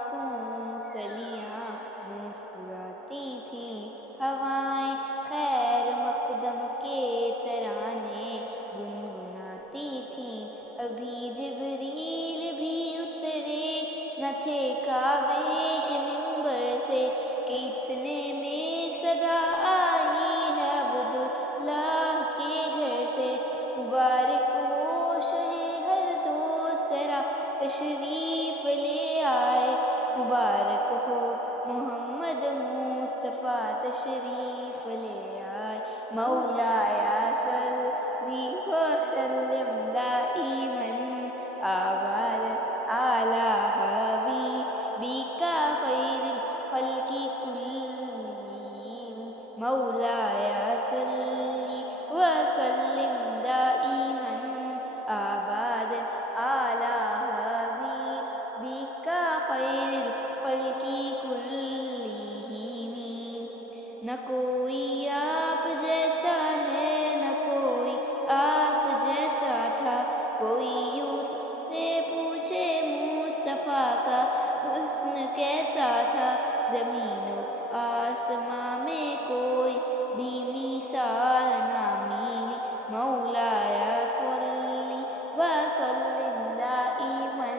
معصوم کلیاں مسکراتی تھیں، ہوائیں خیر مقدم کے ترانے گنگناتی تھیں۔ ابھی جبریل بھی اترے نہ تھے کعبے کے منبر سے کہ اتنے میں صدا آئی ہے عبداللہ کے گھر سے۔ مبارک ہو شہ ہر دوسرا تشریف لے آئے، مبارک ہو محمد مصطفیٰ تشریف لے آئے۔ مولایا صلی وسلم دائما ابدا علی حبیبک خیر الخلق کلہم۔ مولایا صلی وسلم دائما ابدا علی حبیبک خیر الخلق کلہم۔ نہ کوئی آپ جیسا ہے نہ کوئی آپ جیسا تھا، کوئی یوسف سے پوچھے مصطفیٰ کا حسن کیسا تھا۔ زمین و آسماں میں کوئی بھی مثال نہ ملی۔ مولایا صلی وسلم دائما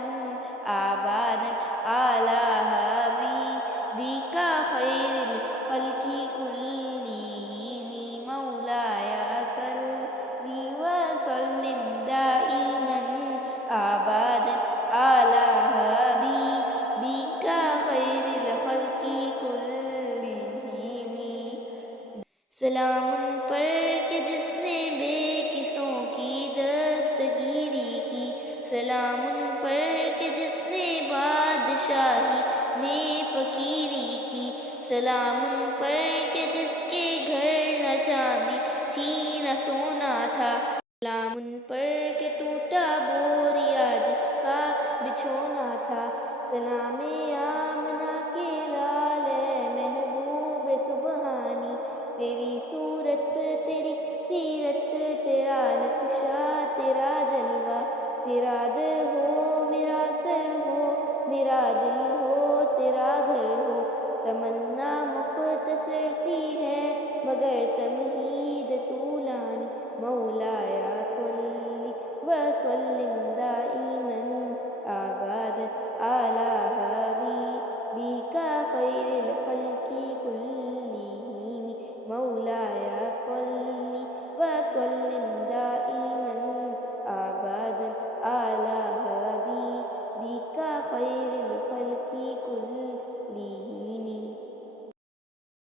ابدا علی حبیبک خیر الخلق کلہم۔ مولایا صلی وسلم دائما ابدا علی حبیبک خیر الخلق کلہم۔ سلام ان پر کہ جس نے بے کسوں کی دستگیری کی، سلام ان پر کہ جس نے بادشاہی میں فقیری کی، سلام ان پر کہ جس کے گھر نہ چاندی تھی نہ سونا تھا، سلام ان پر کہ ٹوٹا بوریا جس کا بچھونا تھا۔ سلام آمنہ کے لال اے محبوب سبحانی، تیری صورت تیری سیرت تیرا نقشہ تیرا جلوہ، تیرا در ہو میرا سر ہو میرا دل ہو تیرا گھر ہو۔ تمنا مختصر سی ہے مگر تمہید طولانی، مولایا صلی وسلم دائما ابدا علی حبیبک خیر الخلق کلہم۔ مولایا صلی وسلم دائما ابدا علی حبیبک خیر الخلق کلہم۔